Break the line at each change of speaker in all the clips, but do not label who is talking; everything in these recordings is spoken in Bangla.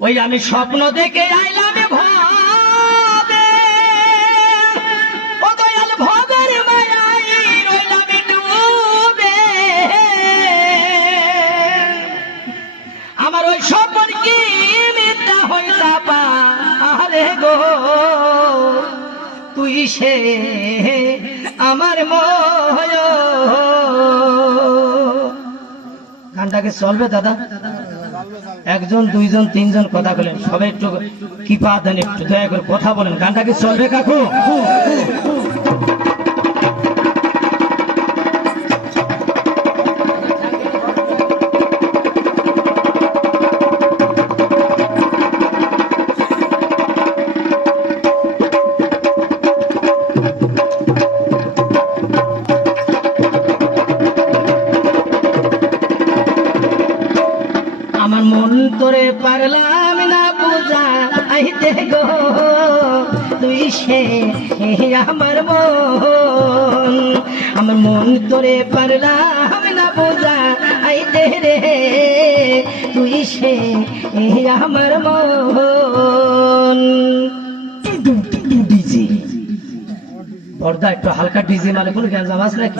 ওই আমি স্বপ্ন দেখে আইলাম ভাবে। ও দয়াল ভবের মায়াই রইলাম ডুবে। আমার ওই স্বপ্ন কি মিথ্যা হইতা পা আরে গো। তুই সে আমার ময় গানটাকে চলবে, দাদা? একজন, দুইজন, তিনজন কথা বলেন। সবাই একটু কি পা দেন, একটু দয়া করে কথা বলেন। গানটা কি চলবে কাকু? আমার মন তোরে পারলাম না পূজা আইতে গো তুই সে আমার মন। আমার মন তোরে পারলাম না পূজা আইতে রে তুই সে আমার মন। পর্দা একটু হালকা ডিজি মানে কোনো গ্যাঞ্জাম আছে নাকি?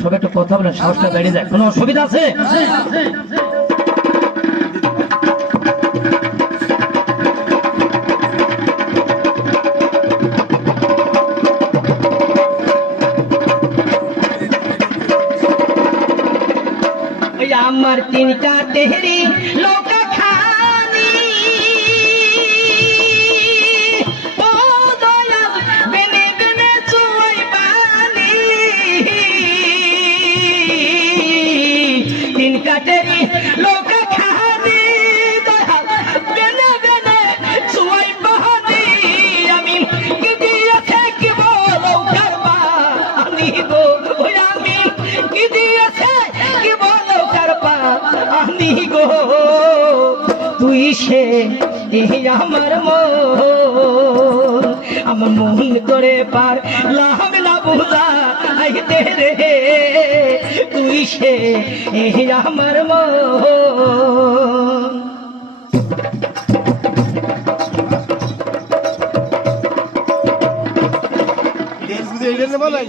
সব একটু কথা বলেন সাহসটা বেড়ে যায়। কোনো অসুবিধা আছে? আমার তিনটা তেহরি লোকা খানি ও দয়াল বেনে বেনে চুই বানি তিন কাটেরি লোকা তুই সে আমার মন। আমার মন করে পার লাভ না বুঝা আইতে রে তুই সে আমার মন। ওই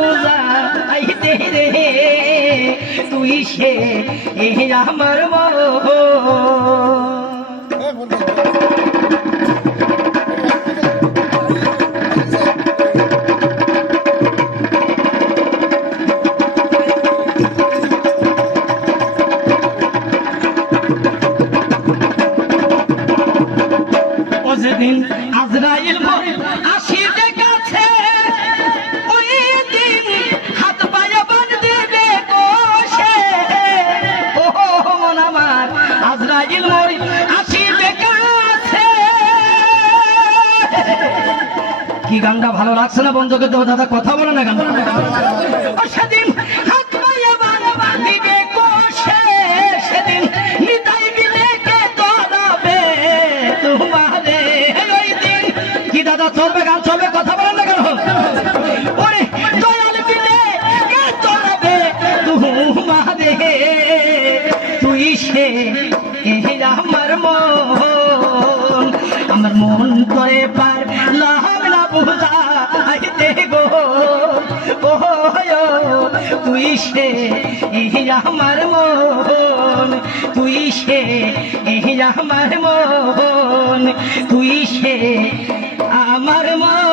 বোঝা আইতে তুই সে আমার যেদিন আজরাইল মরে আসিতে আজরাইল মরে আসিতে কাছে কি গানটা ভালো লাগছে না বন্ধুকে? তো দাদা কথা বলে না ও সেদিন হাত পায়ে বাঁধ দিবে বসে সেদিন নিতাই বিলেকে দলাবে তোমারে ওই দিন কি দাদা চলবে, গান চলবে, কথা মন করে পার, লাভ না বুঝা, আইতে গো। তুই সে আমার মন। তুই সে আমার মন। তুই সে, আমার মন।